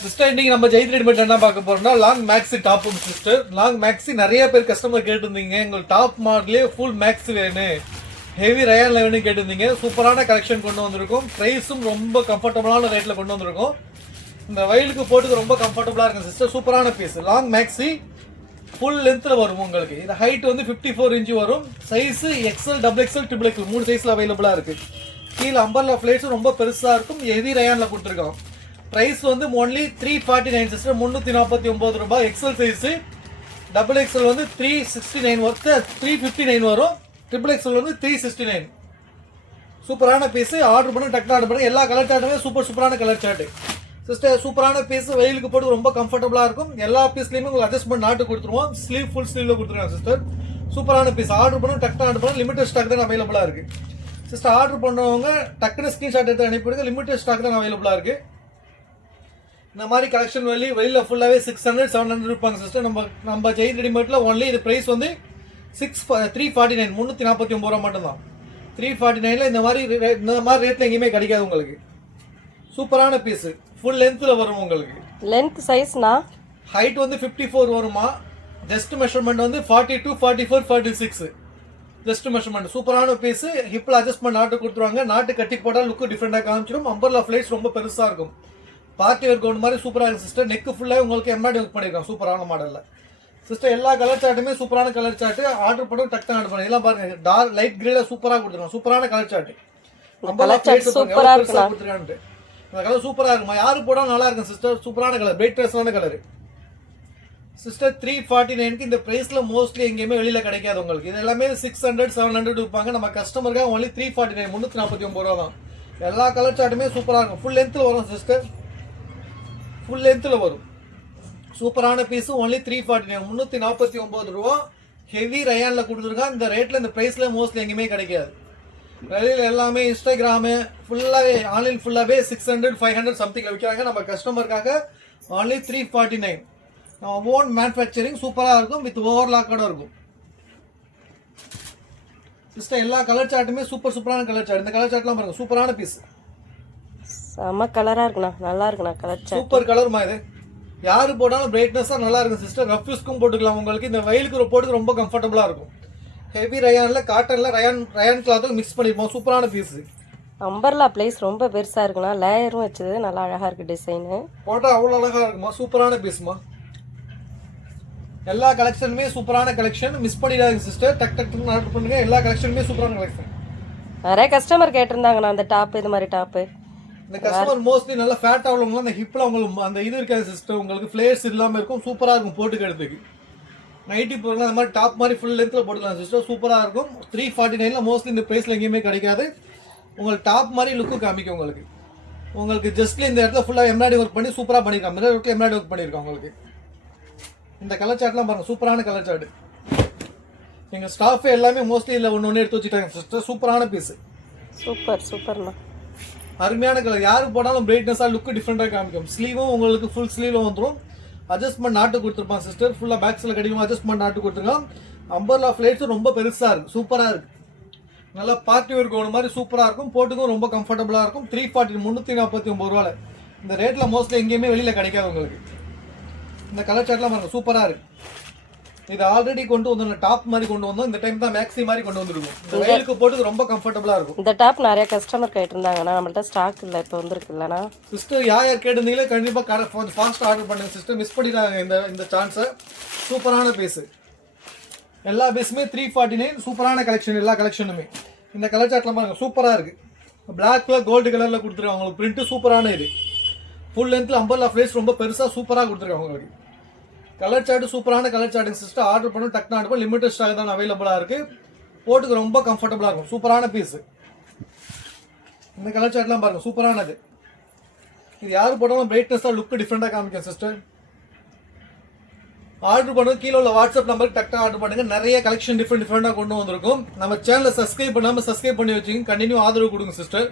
Sister இன்னைக்கு நம்ம Zaid readymade என்ன பார்க்க போறோம்னா long maxi top sister. Long maxi நிறைய பேர் கஸ்டமர் கேட்டிருந்தீங்க, எங்களுக்கு டாப் மாடலே ஃபுல் மேக்ஸி வேணும், ஹெவி ரயான்ல வேணும் கேட்டிருந்தீங்க. சூப்பரான கலெக்ஷன் கொண்டு வந்திருக்கோம். ப்ரைஸும் ரொம்ப கம்ஃபர்டபுளான ரேட்ல கொண்டு வந்திருக்கோம். இந்த வயலுக்கு போட்டுக்கு ரொம்ப கம்ஃபர்டபுளா இருக்கும் சிஸ்டர். சூப்பரான பீஸ் லாங் மேக்ஸி ஃபுல் லென்த்ல வரும் உங்களுக்கு. இது ஹைட் வந்து 54 இன்ச் வரும். Size XL, double XL, triple XL 3 சைஸ்ல அவைலபிளா இருக்கு. கீழே அம்பர்லா ஃபிளேட்ஸும் ரொம்ப பெருசா இருக்கும். ஹெவி ரயான்ல கொடுத்துருக்கோம். பிரைஸ் வந்து ஒன்லி 349 சிஸ்டர், 349 ரூபாய். எக்ஸ்எல் சைஸ், டபுள் எக்ஸ்எல் வந்து 369 ஒர்த்து 359 வரும். ட்ரிபிள் எக்ஸ்எல் வந்து 369. சூப்பரான பீஸ். ஆர்டர் பண்ணி டக்குனு ஆர்டர் பண்ணி எல்லா கலர் சார்ட்டுமே சூப்பரான கலர் சார்ட்டு சிஸ்டர். சூப்பரான பீஸ், வெயிலுக்கு போட்டு ரொம்ப கம்ஃபர்டபுளா இருக்கும். எல்லா பீஸ்லயுமே உங்களுக்கு அட்ஜஸ்ட்மெண்ட் நாட்டு கொடுத்துருவோம். ஸ்லீவ் ஃபுல் ஸ்லீவ்ல கொடுத்துருவோம் சிஸ்டர். சூப்பரான பீஸ். ஆர்டர் பண்ணி டக்குனு ஆர்டர் பண்ணி லிமிடெட் ஸ்டாக் தான் அவைலபிளா இருக்கு சிஸ்டர். ஆர்டர் பண்ணவங்க டக்குனு ஸ்கிரீன்ஷாட் எடுத்து அனுப்பிடுங்க. லிமிடெட் ஸ்டாக் தான் அவைலபிளா இருக்கு. இந்த மாதிரி கலெக்ஷன் வெளியில ஃபுல்லாவே 600 700 இருப்பாங்க சிஸ்டர். நம்ம ஜெயின் ரெடிமேட்ல ஒன்லி இது பிரைஸ் வந்து 349 349 ரூபா மட்டும் தான். 349ல இந்த மாதிரி ரேட்ல எங்கேயுமே கிடைக்காது உங்களுக்கு. சூப்பரான பீஸ். ஃபுல் லென்த்ல வரும் உங்களுக்கு. லென்த் சைஸ்னா ஹைட் வந்து 54 வருமா. ஜஸ்ட் மெஷர்மெண்ட் வந்து 42 44 46 ஜஸ்ட் மெஷர்மெண்ட். சூப்பரான பீஸ். ஹிப்ல அட்ஜஸ்ட்மெண்ட் நாட்டு கொடுத்துருவாங்க. நாட்டு கட்டி போட்டால் லுக் டிஃப்ரெண்டா காமிச்சிடும். அம்பர்லா ஃபிளேட்ஸ் ரொம்ப பெருசா இருக்கும். பார்ட்டி வேர் கவுண்ட் மாதிரி சூப்பரா இருக்கு சிஸ்டர். நெக் ஃபுல்லா உங்களுக்கு எம்ப்ராய்டரி ஒர்க் பண்ணிருக்கோம் சூப்பரான மாடல்ல சிஸ்டர். எல்லா கலர் சார்ட்டுமே சூப்பரான கலர் சார்ட். ஆர்டர் பண்ணி டக்குனு ஆர்டர் பண்ணி எல்லாம் பாருங்க. டார்க் லைட் கிரேல சூப்பரா கொடுத்துருக்கோம். சூப்பரான கலர் சார்ட். சூப்பரா இருக்கு. இந்த கலர் சூப்பரா இருக்குமா. யாரு போடாலும் நல்லா இருக்கும் சிஸ்டர். சூப்பரான கலர், பிரைட்டான கலர் சிஸ்டர். 349க்கு இந்த பிரைஸ்ல மோஸ்ட்லி எங்கேயுமே வெளியில கிடைக்காது உங்களுக்கு. இது எல்லாமே 600 700 இருப்பாங்க. நம்ம கஸ்டமருக்காக ஒன்லி 349 349 ரூபா தான். எல்லா கலர் சார்ட்டுமே சூப்பரா இருக்கும். ஃபுல் லென்த்ல வரும் சிஸ்டர். ஃபுல் லென்த்ல வரும். சூப்பரான பீஸ். ஒன்லி 349 349 ரூபா. ஹெவி ரயான்ல கொடுத்துருக்காங்க. இந்த ரேட்ல இந்த பிரைஸ்ல மோஸ்ட்லி எங்கேயுமே கிடைக்காது. வெளியில எல்லாமே இன்ஸ்டாகிராமு ஃபுல்லாவே ஆன்லைன் ஃபுல்லாவே 600 500 சம்திங்ல விற்கிறாங்க. நம்ம கஸ்டமருக்காக ஒன்லி 349. நம்ம ஓன் மேனுஃபேக்சரிங் சூப்பரா இருக்கும். வித் ஓவர்லாக்கோட இருக்கும் சிஸ்டர். எல்லா கலர் சார்ட்டுமே சூப்பரான கலர் சார்ட். இந்த கலர் சார்ட்லாம் பாருங்க. சூப்பரான பீஸ். செம கலரா இருக்குண்ணா, நல்லா இருக்குண்ணா கலர் சார்ட். சூப்பர் கலர்மா இது. யாரு போட்டாலும் பிரைட்னஸா நல்லா இருக்கும் சிஸ்டர். ரஃப் யூஸ்க்கும் போட்டுக்கலாம் உங்களுக்கு. இந்த வெயிலுக்கு போட்டுக்கு ரொம்ப கம்ஃபர்டபுளா இருக்கும். ஹெவி ரயான்ல காட்டன்ல ரயான் கிளாத்தும் மிக்ஸ் பண்ணிருப்போம். சூப்பரான பீஸ். அம்பர்லா பிளேஸ் ரொம்ப பெருசா இருக்குண்ணா. லேயரும் வச்சது நல்லா அழகா இருக்கு. டிசைனு போட்டா அவ்வளவு அழகா இருக்குமா. சூப்பரான பீஸ்மா. எல்லா கலெக்ஷனுமே சூப்பரான கலெக்ஷன். மிஸ் பண்ணிடாதீங்க சிஸ்டர். டக்குன்னு ஆர்டர் பண்ணுங்க. எல்லா கலெக்ஷனுமே சூப்பரான கலெக்ஷன். நிறைய கஸ்டமர் கேட்டிருந்தாங்கண்ணா அந்த டாப், இது மாதிரி டாப்பு. இந்த கஸ்டமர் மோஸ்ட்லி நல்லா ஃபேட் ஆகலவங்க அந்த ஹிப்ல உங்களுக்கு அந்த இது இருக்காது சிஸ்டர். உங்களுக்கு ஃபிளேர்ஸ் இல்லாம இருக்கும். சூப்பரா இருக்கும் போட்டுக்கிறதுக்கு. நைட்டி போடுறதுனா அந்த மாதிரி டாப் மாதிரி ஃபுல் லென்த்ல போட்டுக்கலாம் சிஸ்டர். சூப்பரா இருக்கும். 349ல மோஸ்ட்லி இந்த பிரைஸ்ல எங்கேயுமே கிடைக்காது. உங்களுக்கு டாப் மாதிரி லுக்கு காமிக்கும் உங்களுக்கு. உங்களுக்கு ஜஸ்ட்ல இந்த இடத்துல ஃபுல்லா எம்ப்ராய்டரி ஒர்க் பண்ணி சூப்பரா பண்ணிருக்காங்க. மிரர் ஒர்க்ல எம்ப்ராய்டரி ஒர்க் பண்ணிருக்காங்க உங்களுக்கு. இந்த கலர் சார்ட்லாம் பாருங்க. சூப்பரான கலர் சார்ட். எங்க ஸ்டாஃப் எல்லாமே மோஸ்ட்லி இல்ல ஒன்னு எடுத்து வச்சுட்டாங்க சிஸ்டர். சூப்பரான பீஸ். சூப்பர்ண்ணா. அருமையான கலர். யாரு போட்டாலும் பிரைட்னஸா லுக் டிஃப்ரெண்டா காமிக்கும். ஸ்லீவும் உங்களுக்கு ஃபுல் ஸ்லீவ்ல வந்துடும். அட்ஜஸ்ட்மெண்ட் நாட்டு கொடுத்துருப்பான் சிஸ்டர். ஃபுல்லா பேக் சைடுல கடிக்கும். அட்ஜஸ்ட்மெண்ட் நாட்டு கொடுத்துருக்கான். அம்பர்லா ஃபிளேட்ஸ் ரொம்ப பெருசா இருக்கு. சூப்பரா இருக்கு. நல்லா பார்ட்டி வேர் கவுன் மாதிரி சூப்பரா இருக்கும். போட்டுக்கும் ரொம்ப கம்ஃபர்டபுளா இருக்கும். 340 349 ரூபாய். இந்த ரேட்ல மோஸ்ட்லி எங்கேயுமே வெளியில கிடைக்காது உங்களுக்கு. இந்த கலர் சார்ட்லாம் பாருங்க. சூப்பரா இருக்கு. இது ஆல்ரெடி கொண்டு வந்தோம். டாப் மாதிரி கொண்டு வந்தோம். இந்த டைம் தான் மேக்ஸி மாதிரி கொண்டு வந்திருக்கும். இந்த வெயிலுக்கு போட்டு ரொம்ப கம்ஃபர்டபுளா இருக்கும். இந்த டாப் நிறைய கஸ்டமர் கேட்டிருந்தாங்கண்ணா. நம்மள்ட்ட ஸ்டாக் இல்ல, இப்போ வந்திருக்குல்லண்ணா சிஸ்டர். யார் கேட்டிருந்தீங்களோ கண்டிப்பா ஃபாஸ்ட் ஆர்டர் பண்ணுங்க சிஸ்டர். மிஸ் பண்ணிட்டாங்க இந்த சான்ஸை. சூப்பரான பீஸ். எல்லா பீஸுமே 349. சூப்பரான கலெக்ஷன். எல்லா கலெக்ஷனுமே இந்த கலர் சார்ட்லாம் பாருங்க. சூப்பரா இருக்கு. பிளாக்ல கோல்டு கலர்ல கொடுத்துருக்காங்க உங்களுக்கு. பிரிண்ட் சூப்பரான இது. ஃபுல் லென்த்ல அம்பர்லா ஃபிளேட்ஸ் ரொம்ப பெருசா சூப்பரா கொடுத்துருக்காங்க உங்களுக்கு. கலர் சார்ட் சூப்பரான கலர் சார்ட் சிஸ்டர். ஆர்டர் பண்ணி டக்குனு ஆர்டர் பண்ணி லிமிடெட் ஸ்டாக் தான் அவைலபிளா இருக்கு. போட்டுக்கு ரொம்ப கம்ஃபர்டபுளா இருக்கும். சூப்பரான பீஸ். இந்த கலர் சார்ட்லாம் பாருங்க. சூப்பரானது. இது யாரு போட்டாலும் பிரைட்னஸா லுக் டிஃப்ரெண்டா காமிக்கும் சிஸ்டர். ஆர்டர் பண்ணுங்க. கீழே உள்ள வாட்ஸ்அப் நம்பருக்கு டக்குனு ஆர்டர் பண்ணுங்க. நிறைய கலெக்ஷன் டிஃப்ரெண்டா கொண்டு வந்திருக்கும். நம்ம சேனலை சப்ஸ்கிரைப் பண்ணாம சப்ஸ்கிரைப் பண்ணி வச்சுக்கோங்க. கண்டினியூ ஆதரவு கொடுங்க சிஸ்டர்.